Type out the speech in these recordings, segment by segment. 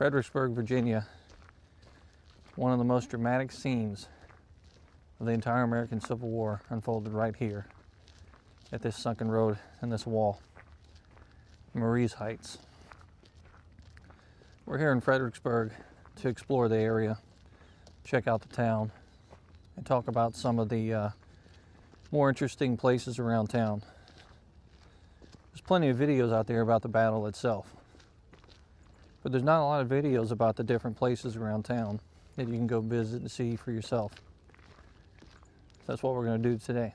Fredericksburg, Virginia, one of the most dramatic scenes of the entire American Civil War unfolded right here at this sunken road and this wall, Marie's Heights. We're here in Fredericksburg to explore the area, check out the town, and talk about some of the more interesting places around town. There's plenty of videos out there about the battle itself, but there's not a lot of videos about the different places around town that you can go visit and see for yourself. So that's what we're going to do today.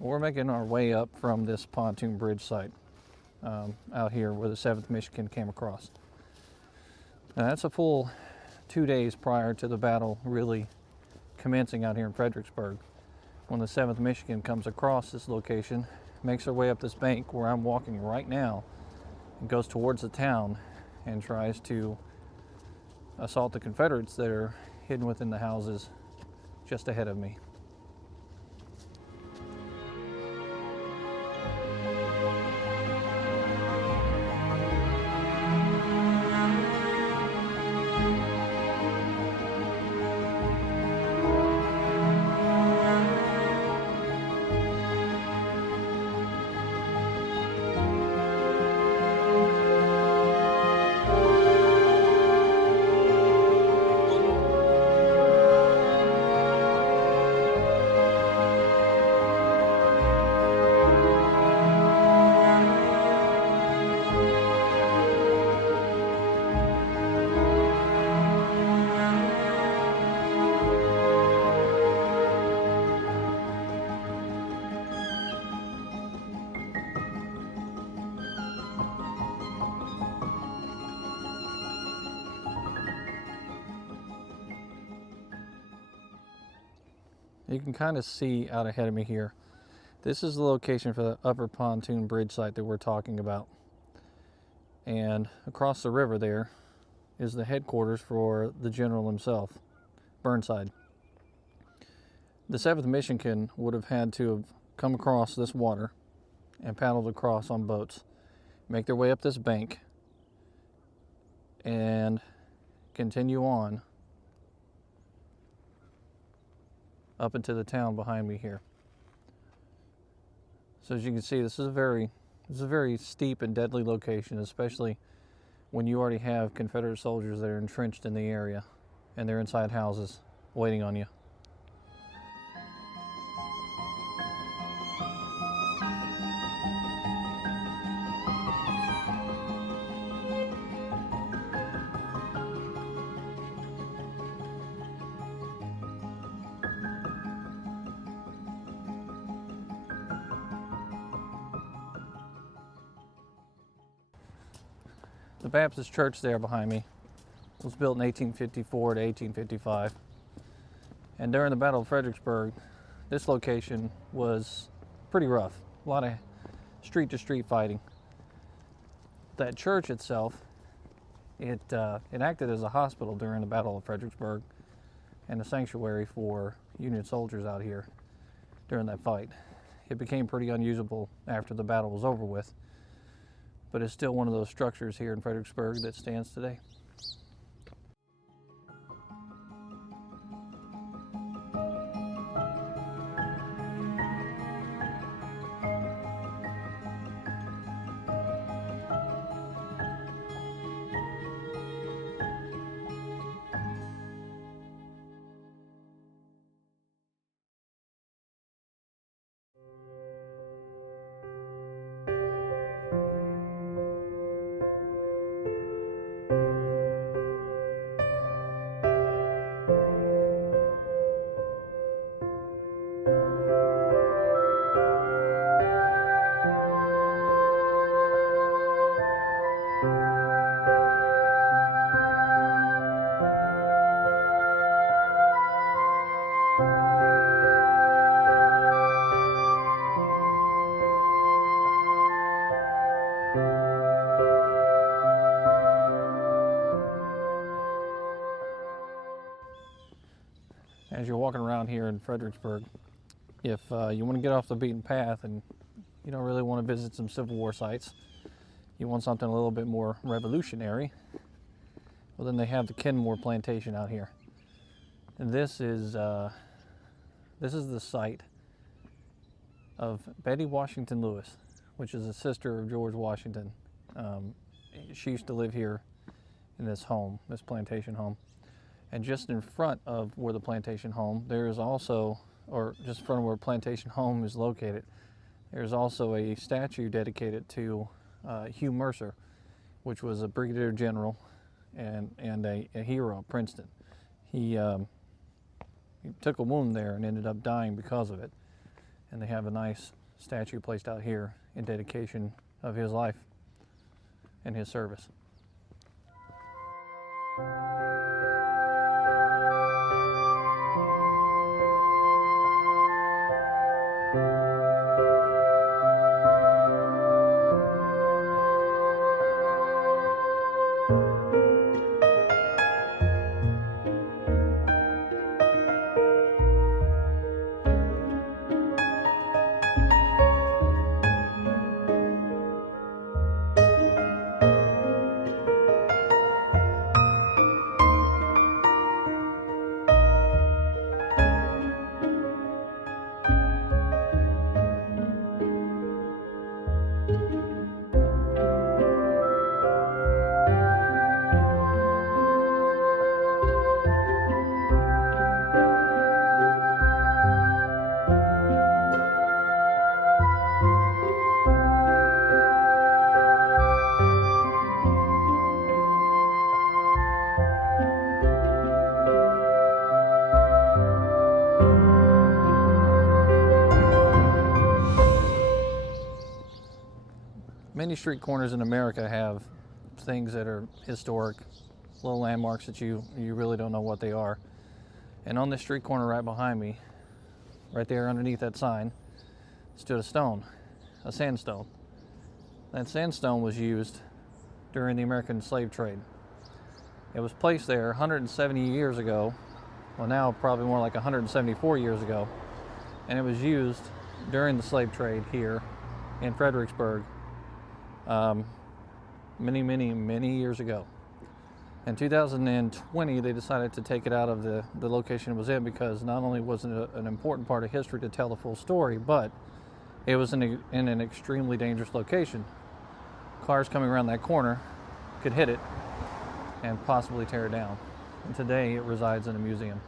We're making our way up from this pontoon bridge site out here where the 7th Michigan came across. Now that's a full 2 days prior to the battle really commencing out here in Fredericksburg. When the 7th Michigan comes across this location, makes their way up this bank where I'm walking right now, and goes towards the town and tries to assault the Confederates that are hidden within the houses just ahead of me. You can kind of see out ahead of me here. This is the location for the upper pontoon bridge site that we're talking about. And across the river there is the headquarters for the general himself, Burnside. The 7th Michigan would have had to have come across this water and paddled across on boats, make their way up this bank, and continue on up into the town behind me here. So as you can see, this is a very steep and deadly location, especially when you already have Confederate soldiers that are entrenched in the area and they're inside houses waiting on you. The Baptist church there behind me was built in 1854 to 1855. And during the Battle of Fredericksburg, this location was pretty rough. A lot of street-to-street fighting. That church itself, it acted as a hospital during the Battle of Fredericksburg and a sanctuary for Union soldiers out here during that fight. It became pretty unusable after the battle was over with, but it's still one of those structures here in Fredericksburg that stands today. as you're walking around here in Fredericksburg, if you want to get off the beaten path and you don't really want to visit some Civil War sites, you want something a little bit more revolutionary, well, then they have the Kenmore Plantation out here. And this is the site of Betty Washington Lewis, which is a sister of George Washington. She used to live here in this home, this plantation home. And just in front of where the plantation home, there is also, or just in front of where plantation home is located, there's also a statue dedicated to Hugh Mercer, which was a brigadier general and a hero of Princeton. He took a wound there and ended up dying because of it. And they have a nice statue placed out here in dedication of his life and his service. Many street corners in America have things that are historic, little landmarks that you really don't know what they are. And on this street corner right behind me, right there underneath that sign, stood a stone, a sandstone. That sandstone was used during the American slave trade. It was placed there 170 years ago, well now probably more like 174 years ago, and it was used during the slave trade here in Fredericksburg many years ago. In 2020, they decided to take it out of the location it was in because not only was it an important part of history to tell the full story, but it was in an extremely dangerous location. Cars coming around that corner could hit it and possibly tear it down. And today it resides in a museum.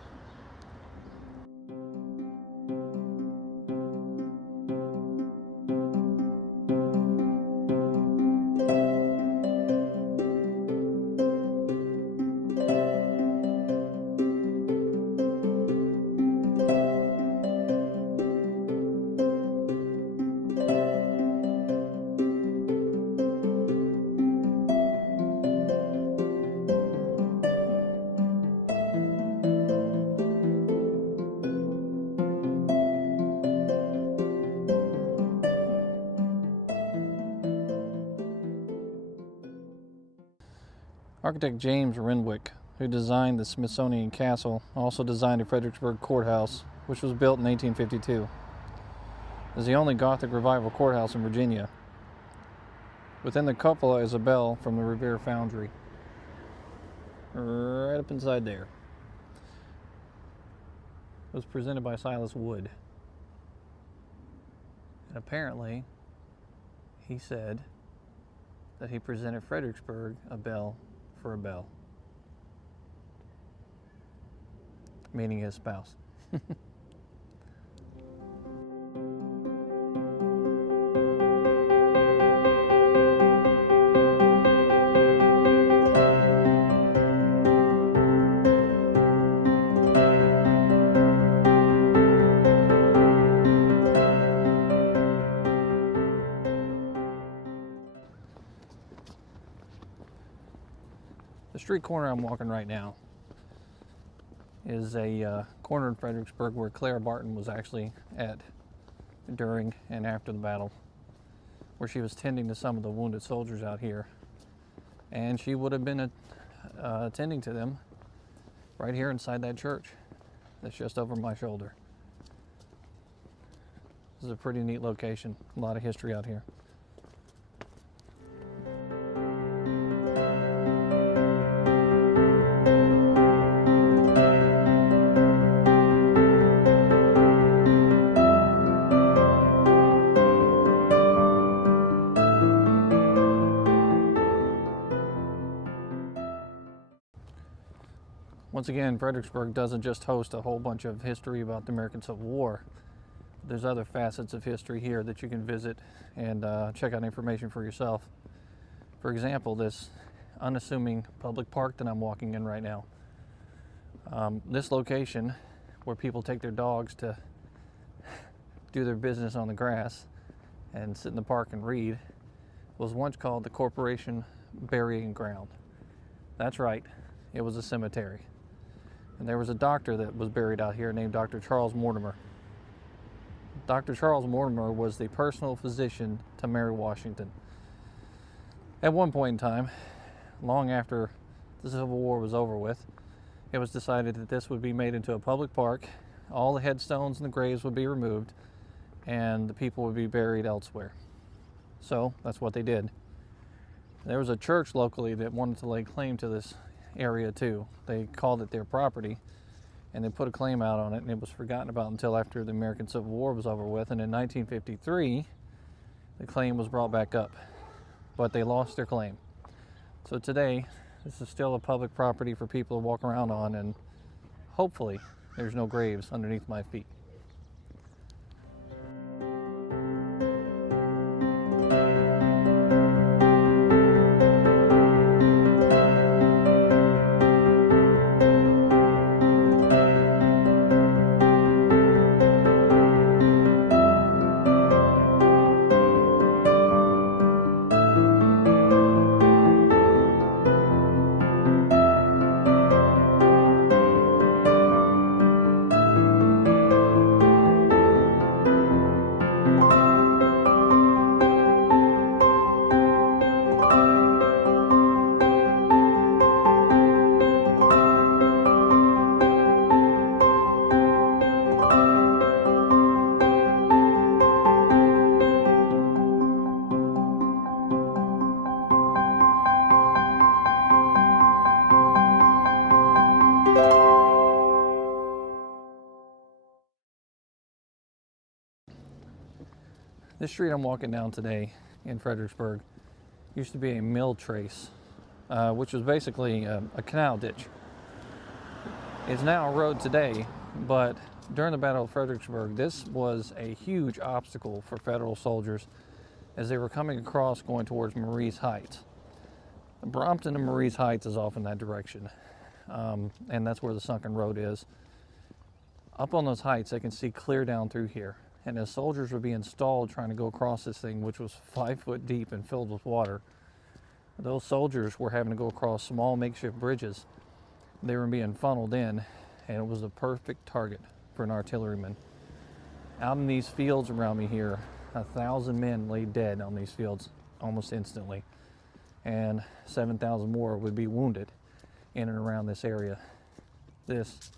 Architect James Renwick, who designed the Smithsonian Castle, also designed the Fredericksburg Courthouse, which was built in 1852. It is the only Gothic Revival courthouse in Virginia. Within the cupola is a bell from the Revere Foundry, right up inside there. It was presented by Silas Wood. And apparently, he said that he presented Fredericksburg a bell for a bell, meaning his spouse. The street corner I'm walking right now is a corner in Fredericksburg where Clara Barton was actually at during and after the battle, where she was tending to some of the wounded soldiers out here. And she would have been attending to them right here inside that church. that's just over my shoulder. This is a pretty neat location. A lot of history out here. Once again, Fredericksburg doesn't just host a whole bunch of history about the American Civil War. There's other facets of history here that you can visit and check out information for yourself. For example, this unassuming public park that I'm walking in right now. This location, where people take their dogs to do their business on the grass and sit in the park and read, was once called the Corporation Burying Ground. That's right, it was a cemetery. And there was a doctor that was buried out here named Dr. Charles Mortimer. Dr. Charles Mortimer was the personal physician to Mary Washington. At one point in time, long after the Civil War was over with, it was decided that this would be made into a public park. All the headstones and the graves would be removed, and the people would be buried elsewhere. So that's what they did. There was a church locally that wanted to lay claim to this area too. They called it their property, and they put a claim out on it, and it was forgotten about until after the American Civil War was over with. And in 1953, the claim was brought back up, but they lost their claim. So today, this is still a public property for people to walk around on, and hopefully there's no graves underneath my feet. This street I'm walking down today in Fredericksburg used to be a mill trace, which was basically a canal ditch. It's now a road today, but during the Battle of Fredericksburg, this was a huge obstacle for Federal soldiers as they were coming across going towards Marie's Heights. Brompton and Marie's Heights is off in that direction, and that's where the sunken road is. Up on those heights, they can see clear down through here. And as soldiers were being stalled trying to go across this thing, which was 5 foot deep and filled with water, those soldiers were having to go across small makeshift bridges. They were being funneled in, and it was a perfect target for an artilleryman. Out in these fields around me here, 1,000 men lay dead on these fields almost instantly, and 7,000 more would be wounded in and around this area. This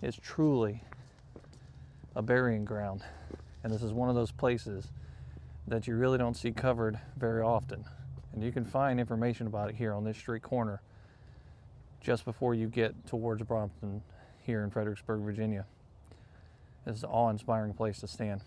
is truly a burying ground, and this is one of those places that you really don't see covered very often, and you can find information about it here on this street corner just before you get towards Brompton here in Fredericksburg, Virginia. This is an awe-inspiring place to stand.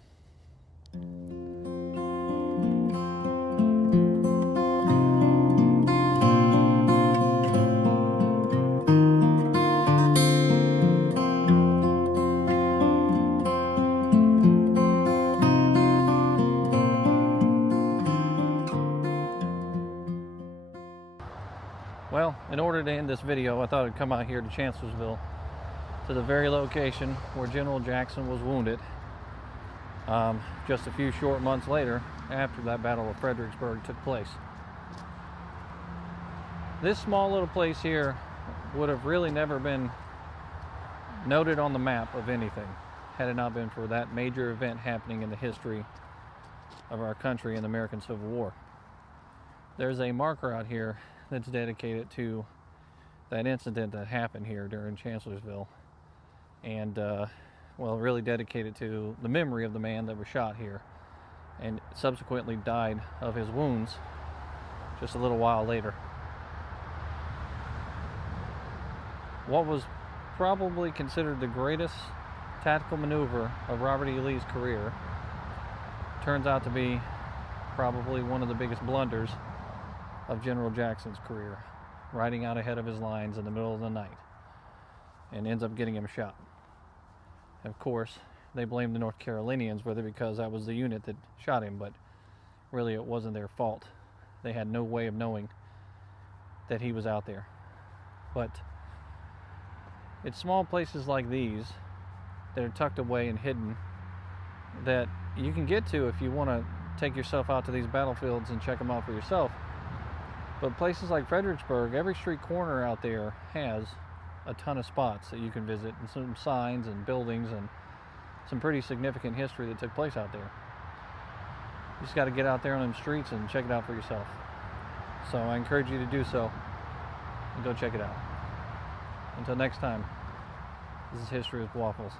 Well, in order to end this video, I thought I'd come out here to Chancellorsville, to the very location where General Jackson was wounded just a few short months later after that Battle of Fredericksburg took place. This small little place here would have really never been noted on the map of anything had it not been for that major event happening in the history of our country in the American Civil War. There's a marker out here that's dedicated to that incident that happened here during Chancellorsville. and well, really dedicated to the memory of the man that was shot here and subsequently died of his wounds just a little while later. What was probably considered the greatest tactical maneuver of Robert E. Lee's career turns out to be probably one of the biggest blunders of General Jackson's career, riding out ahead of his lines in the middle of the night, and ends up getting him shot. Of course, they blamed the North Carolinians, whether because that was the unit that shot him, but really it wasn't their fault. They had no way of knowing that he was out there. But it's small places like these that are tucked away and hidden that you can get to if you want to take yourself out to these battlefields and check them out for yourself. But places like Fredericksburg, every street corner out there has a ton of spots that you can visit, and some signs and buildings and some pretty significant history that took place out there. You just got to get out there on them streets and check it out for yourself. So I encourage you to do so and go check it out. Until next time, this is History with Waffles.